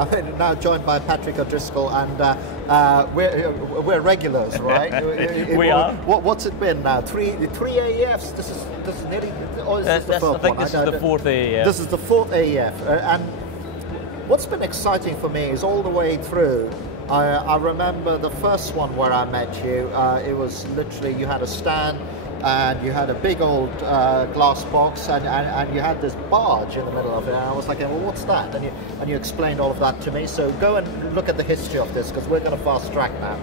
I'm now joined by Patrick O'Driscoll, and we're regulars, right? We are. What's it been now? Three AEFs. This is nearly. Or is this the fourth I think this is the fourth AEF. This is the fourth AEF, and what's been exciting for me is all the way through. I remember the first one where I met you. It was literally you had a stand. And you had a big old glass box, and you had this barge in the middle of it. And I was like, well, what's that? And you explained all of that to me. So go and look at the history of this, because we're going to fast track now.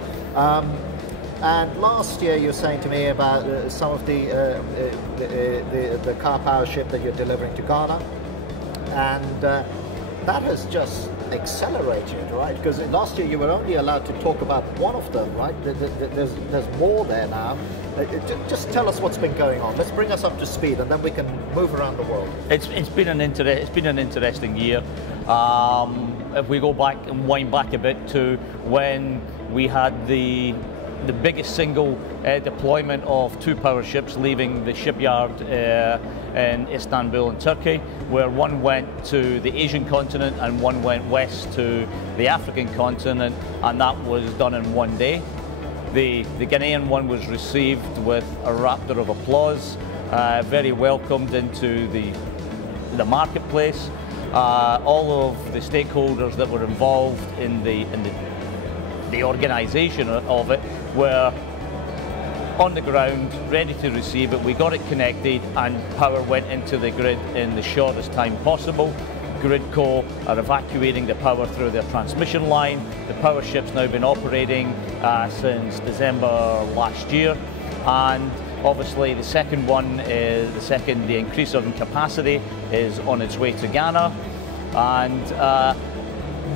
And last year you were saying to me about some of the car power ship that you're delivering to Ghana, and that has just accelerated, right? Because last year you were only allowed to talk about one of them, right? There's more there now. Just tell us what's been going on. Let's bring us up to speed, and then we can move around the world. It's been an interesting year. If we go back and wind back a bit to when we had the biggest single deployment of 2 power ships leaving the shipyard in Istanbul in Turkey, where one went to the Asian continent and one went west to the African continent, and that was done in one day. The Ghanaian one was received with a rapture of applause, very welcomed into the marketplace. All of the stakeholders that were involved in the organisation of it were on the ground, ready to receive it. We got it connected, and power went into the grid in the shortest time possible. Gridco are evacuating the power through their transmission line. The power ship's now been operating since December last year, and obviously the second one is the increase in capacity is on its way to Ghana. And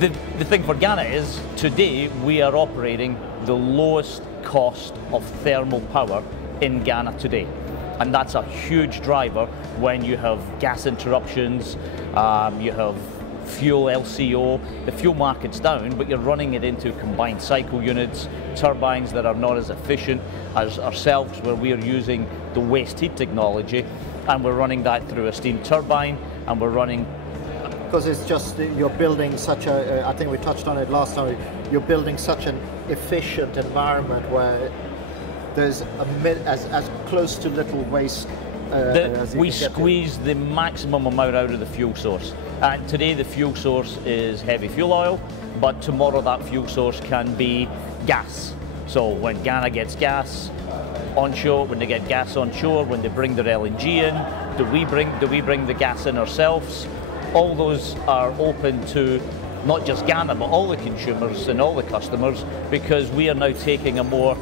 the thing for Ghana is today we are operating the lowest cost of thermal power in Ghana today. And that's a huge driver when you have gas interruptions, you have fuel LCO, the fuel market's down, but you're running it into combined cycle units, turbines that are not as efficient as ourselves, where we are using the waste heat technology, and we're running that through a steam turbine, and we're running... Because it's just, you're building such a, I think we touched on it last time, you're building such an efficient environment where there's as close to little waste as we squeeze the maximum amount out of the fuel source. And today the fuel source is heavy fuel oil, but tomorrow that fuel source can be gas. So when Ghana gets gas onshore, when they get gas onshore, when they bring their LNG in, do we bring the gas in ourselves? All those are open to not just Ghana, but all the consumers and all the customers, because we are now taking a more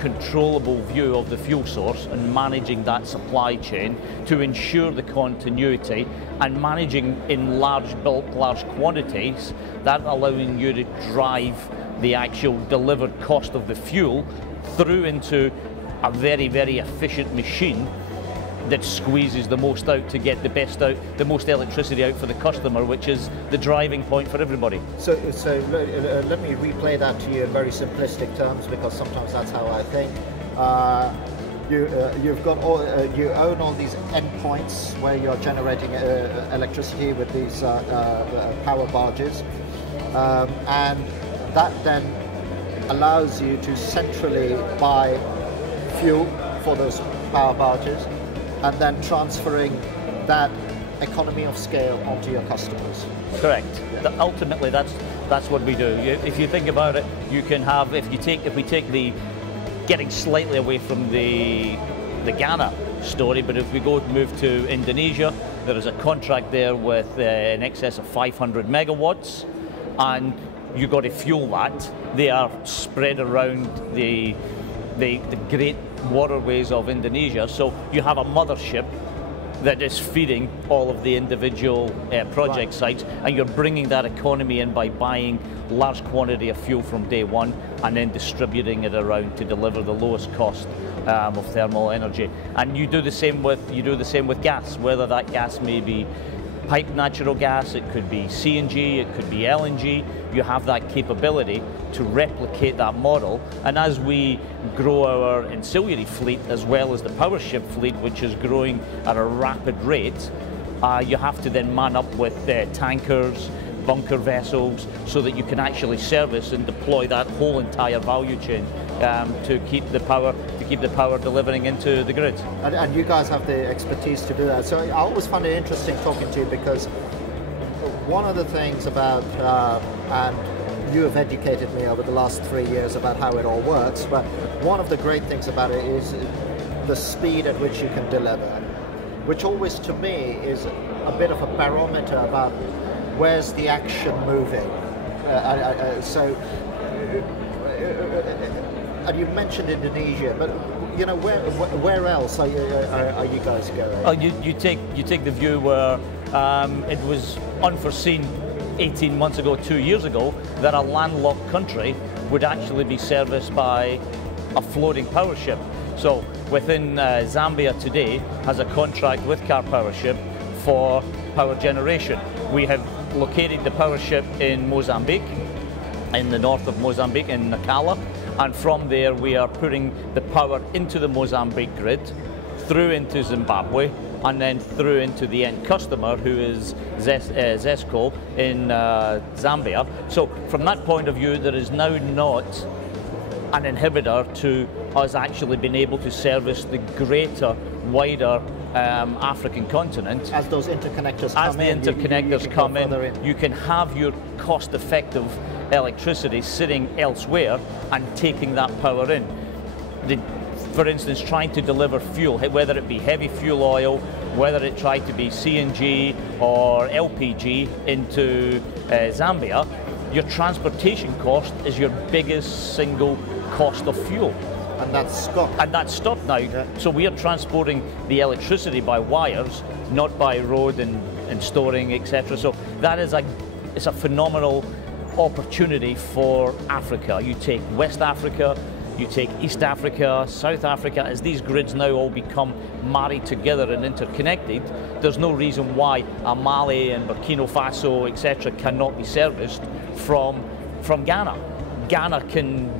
controllable view of the fuel source and managing that supply chain to ensure the continuity and managing in large bulk, large quantities, that allowing you to drive the actual delivered cost of the fuel through into a very, very efficient machine that squeezes the most out to get the best out, the most electricity out for the customer, which is the driving point for everybody. So let me replay that to you in very simplistic terms, because sometimes that's how I think. You own all these endpoints where you're generating electricity with these power barges, and that then allows you to centrally buy fuel for those power barges, and then transferring that economy of scale onto your customers. Correct. Yeah. Ultimately, that's what we do. If you think about it, you can have, if we take the getting slightly away from the Ghana story, but if we move to Indonesia, there is a contract there with in excess of 500 megawatts, and you've got to fuel that. They are spread around the great waterways of Indonesia, so you have a mothership that is feeding all of the individual project sites, and you're bringing that economy in by buying large quantity of fuel from day one and then distributing it around to deliver the lowest cost of thermal energy. And you do the same with gas, whether that gas may be piped natural gas, it could be CNG, it could be LNG. You have that capability to replicate that model, and as we grow our ancillary fleet as well as the power ship fleet, which is growing at a rapid rate, you have to then man up with tankers, bunker vessels, so that you can actually service and deploy that whole entire value chain to keep the power delivering into the grid. And you guys have the expertise to do that. So I always find it interesting talking to you, because one of the things about, and you have educated me over the last 3 years about how it all works, but one of the great things about it is the speed at which you can deliver, which always to me is a bit of a barometer about where's the action moving. And you mentioned Indonesia, but you know, where else are you guys going? You take the view where it was unforeseen 18 months ago, 2 years ago, that a landlocked country would actually be serviced by a floating power ship. So within Zambia today has a contract with Car Power Ship for power generation. We have located the power ship in Mozambique, in the north of Mozambique, in Nacala, and from there we are putting the power into the Mozambique grid, through into Zimbabwe, and then through into the end customer, who is Zesco in Zambia. So from that point of view, there is now not an inhibitor to us actually being able to service the greater, wider African continent. As those interconnectors come in, as the interconnectors come in, you can have your cost-effective electricity sitting elsewhere and taking that power in. For instance, trying to deliver fuel, whether it be heavy fuel oil, whether it tried to be CNG or LPG into Zambia, your transportation cost is your biggest single cost of fuel. And that's stopped. And that's stopped now. Yeah. So we are transporting the electricity by wires, not by road and storing, etc. So that is it's a phenomenal opportunity for Africa. You take West Africa, you take East Africa, South Africa, as these grids now all become married together and interconnected, there's no reason why Mali and Burkina Faso, etc., cannot be serviced from Ghana. Ghana can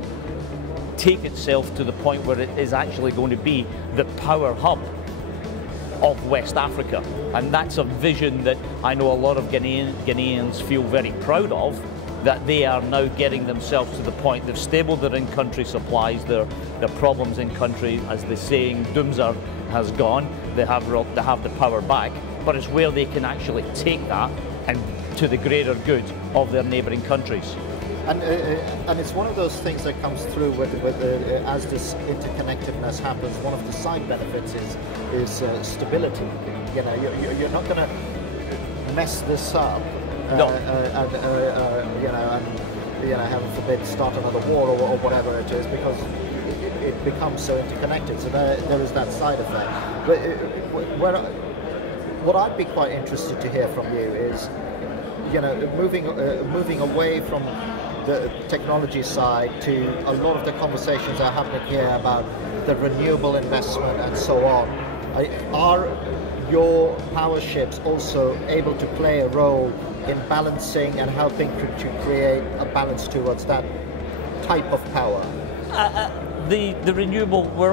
take itself to the point where it is actually going to be the power hub of West Africa. And that's a vision that I know a lot of Ghanaians feel very proud of, that they are now getting themselves to the point. They've stabled their in-country supplies, their problems in country, as the saying, Doomsar has gone, they have the power back, but it's where they can actually take that and to the greater good of their neighbouring countries. And it's one of those things that comes through as this interconnectedness happens. One of the side benefits is stability. You know, you're not going to mess this up. No. Heaven forbid, start another war or whatever it is, because it becomes so interconnected. So there is that side effect. But what I'd be quite interested to hear from you is, you know, moving away from the technology side to a lot of the conversations that are happening here about the renewable investment and so on. Are your power ships also able to play a role in balancing and helping to create a balance towards that type of power? The renewable, we're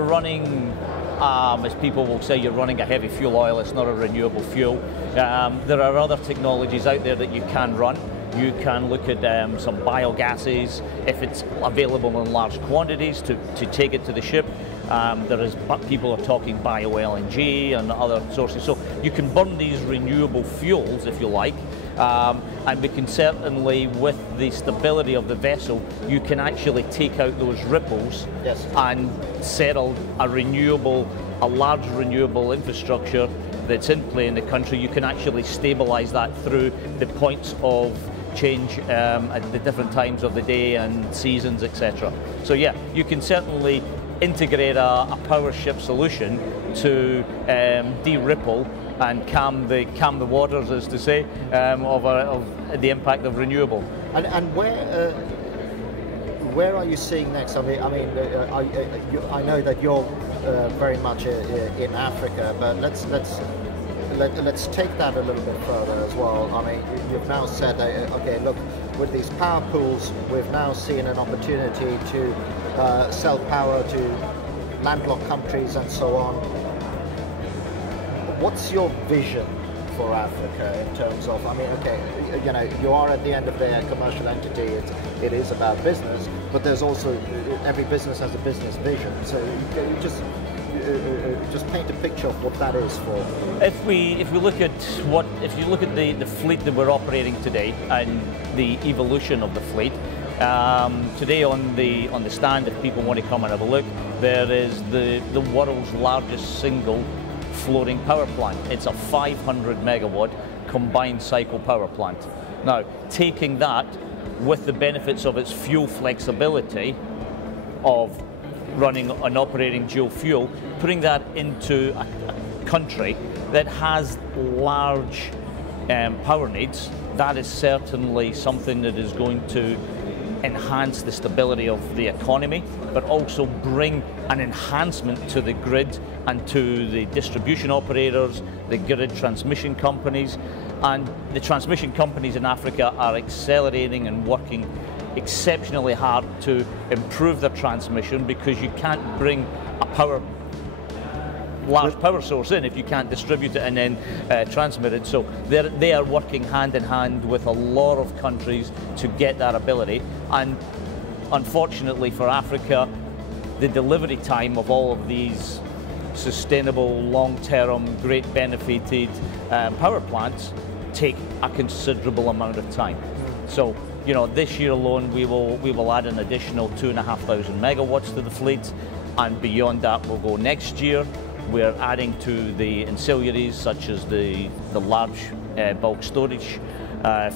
running, as people will say, you're running a heavy fuel oil, it's not a renewable fuel. There are other technologies out there that you can run. You can look at some biogases, if it's available in large quantities, to take it to the ship. People are talking bio-LNG and other sources. So you can burn these renewable fuels, if you like, and we can certainly, with the stability of the vessel, you can actually take out those ripples. Yes. And settle a large renewable infrastructure that's in play in the country. You can actually stabilize that through the points of change at the different times of the day and seasons, etc. So yeah, you can certainly integrate a power ship solution to de-ripple and calm the waters, as to say, of the impact of renewable. And where are you seeing next? I know that you're very much in Africa, but let's take that a little bit further as well. I mean, you've now said, okay, look, with these power pools, we've now seen an opportunity to sell power to landlocked countries and so on. What's your vision for Africa in terms of, I mean, okay, you know, you are at the end of the day a commercial entity, it is about business, but there's also, every business has a business vision, so you just paint a picture of what that is for. If you look at the fleet that we're operating today and the evolution of the fleet, today on the stand, if people want to come and have a look, there is the world's largest single floating power plant. It's a 500 megawatt combined cycle power plant. Now, taking that with the benefits of its fuel flexibility of running and operating dual fuel, putting that into a country that has large power needs, that is certainly something that is going to enhance the stability of the economy, but also bring an enhancement to the grid and to the distribution operators, the grid transmission companies. And the transmission companies in Africa are accelerating and working exceptionally hard to improve their transmission, because you can't bring a large power source in if you can't distribute it and then transmit it. So they are working hand in hand with a lot of countries to get that ability. And unfortunately for Africa, the delivery time of all of these sustainable, long-term, great benefited power plants take a considerable amount of time. So, you know, this year alone we will add an additional 2,500 megawatts to the fleet, and beyond that we'll go next year. We're adding to the ancillaries such as the large bulk storage,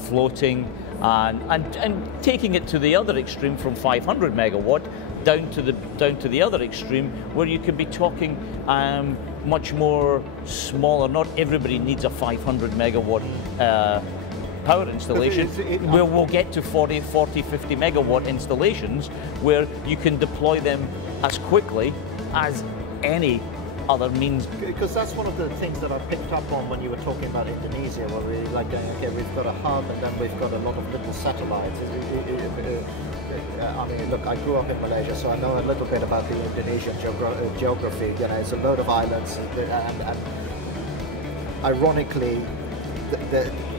floating, and taking it to the other extreme from 500 megawatt down to the other extreme, where you could be talking much more smaller. Not everybody needs a 500 megawatt power installation. We'll get to 40, 50 megawatt installations where you can deploy them as quickly as any other means. Because that's one of the things that I picked up on when you were talking about Indonesia, where we're like going, okay, we've got a hub and then we've got a lot of little satellites. I mean, look, I grew up in Malaysia, so I know a little bit about the Indonesian geography. You know, it's a load of islands, and ironically,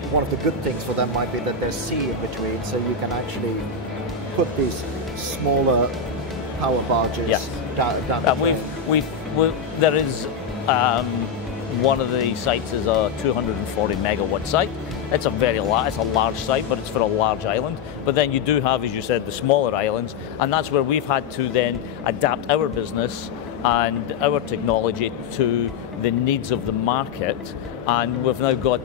one of the good things for them might be that there's sea in between, so you can actually put these smaller power barges down the there is one of the sites is a 240 megawatt site. It's a large site, but it's for a large island. But then you do have, as you said, the smaller islands, and that's where we've had to then adapt our business and our technology to the needs of the market. And we've now got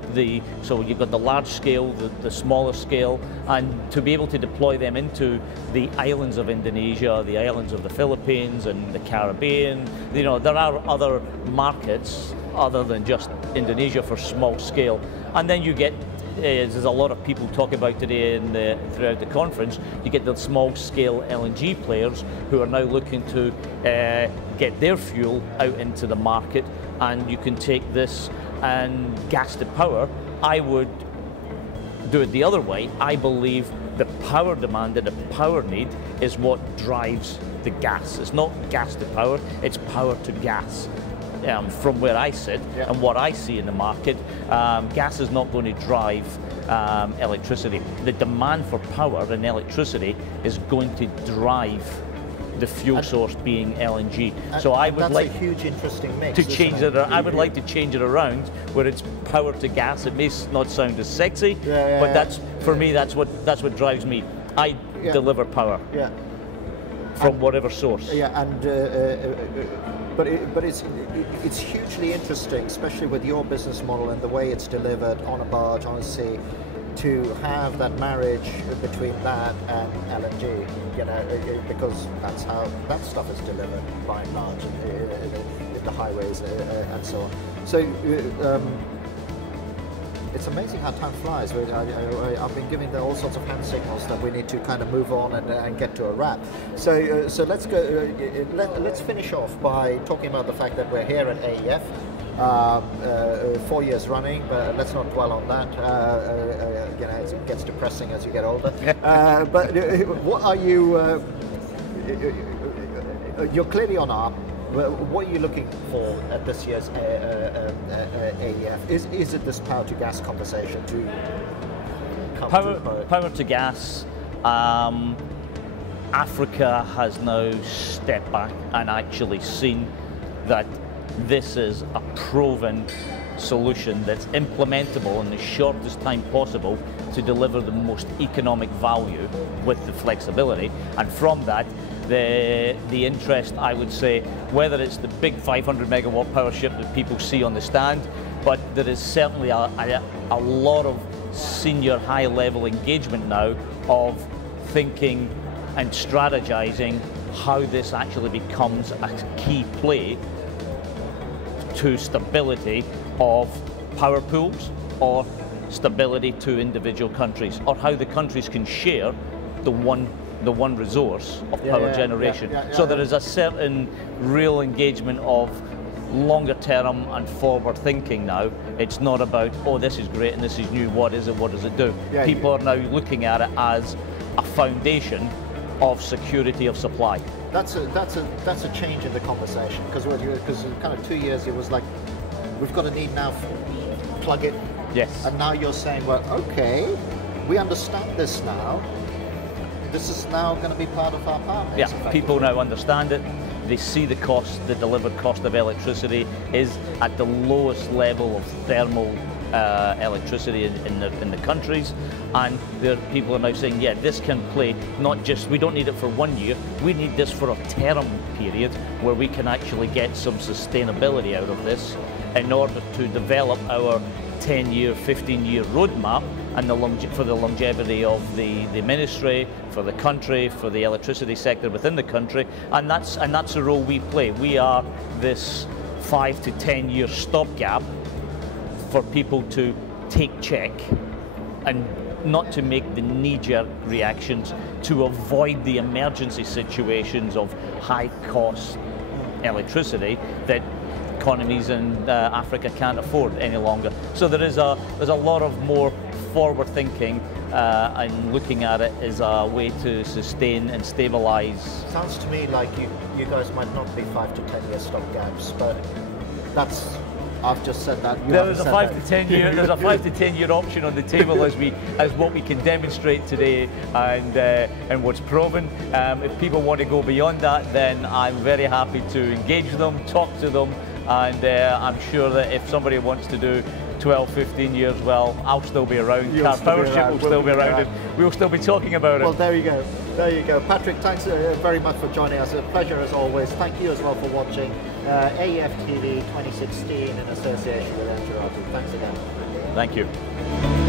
so you've got the large scale, the smaller scale, and to be able to deploy them into the islands of Indonesia, the islands of the Philippines and the Caribbean. You know, there are other markets other than just Indonesia for small scale. And then you get, as a lot of people talk about today throughout the conference, you get the small scale LNG players who are now looking to get their fuel out into the market, and you can take this and gas to power. I would do it the other way. I believe the power demand and the power need is what drives the gas. It's not gas to power, it's power to gas. From where I sit and what I see in the market, gas is not going to drive electricity. The demand for power and electricity is going to drive the fuel source being LNG. So I would like a huge interesting mix to change it. I would like to change it around where it's power to gas. It may not sound as sexy, but that's for me. That's what drives me. I deliver power from whatever source. But it's hugely interesting, especially with your business model and the way it's delivered on a barge, on a sea, to have that marriage between that and LNG, you know, because that's how that stuff is delivered by and large in the highways and so on. So it's amazing how time flies. I've been giving all sorts of hand signals that we need to kind of move on and get to a wrap. So let's go. Let's finish off by talking about the fact that we're here at AEF. 4 years running, but let's not dwell on that. You know, it gets depressing as you get older. But what are you? You're clearly on up. What are you looking for at this year's AEF? Is it this power to gas conversation to come power to gas? Africa has now stepped back and actually seen that this is a proven solution that's implementable in the shortest time possible to deliver the most economic value with the flexibility. And from that, the interest, I would say, whether it's the big 500 megawatt power ship that people see on the stand, but there is certainly a lot of senior high level engagement now of thinking and strategizing how this actually becomes a key play to stability of power pools or stability to individual countries, or how the countries can share the one resource of power generation. So there is a certain real engagement of longer term and forward thinking now. It's not about, oh, this is great and this is new, what is it, what does it do? People are now looking at it as a foundation of security of supply. That's a change in the conversation, because kind of 2 years it was like, we've got a need now, plug it. Yes. And now you're saying, well, okay, we understand this now. This is now going to be part of our power mix. Yeah, people now understand it. They see the cost, the delivered cost of electricity is at the lowest level of thermal electricity in the countries, and people are now saying, yeah, this can play not just, we don't need it for 1 year, we need this for a term period where we can actually get some sustainability out of this in order to develop our 10-year, 15-year roadmap and for the longevity of the ministry, for the country, for the electricity sector within the country, and that's the role we play. We are this 5 to 10 year stopgap for people to take check and not to make the knee-jerk reactions, to avoid the emergency situations of high-cost electricity that economies in Africa can't afford any longer. So there's a lot of more forward thinking and looking at it as a way to sustain and stabilize. Sounds to me like you guys might not be 5 to 10 year stopgaps, but that's, I've just said that. There's a 5 to 10 year. There's a 5 to 10 year option on the table as what we can demonstrate today, and what's proven. If people want to go beyond that, then I'm very happy to engage them, talk to them, and I'm sure that if somebody wants to do 12, 15 years, well, I'll still be around. Our power ship will still be around, and we'll still be talking about it. Well, there you go. There you go. Patrick, thanks very much for joining us. A pleasure as always. Thank you as well for watching AEF TV 2016 in association with Enterati. Thanks again. Thank you.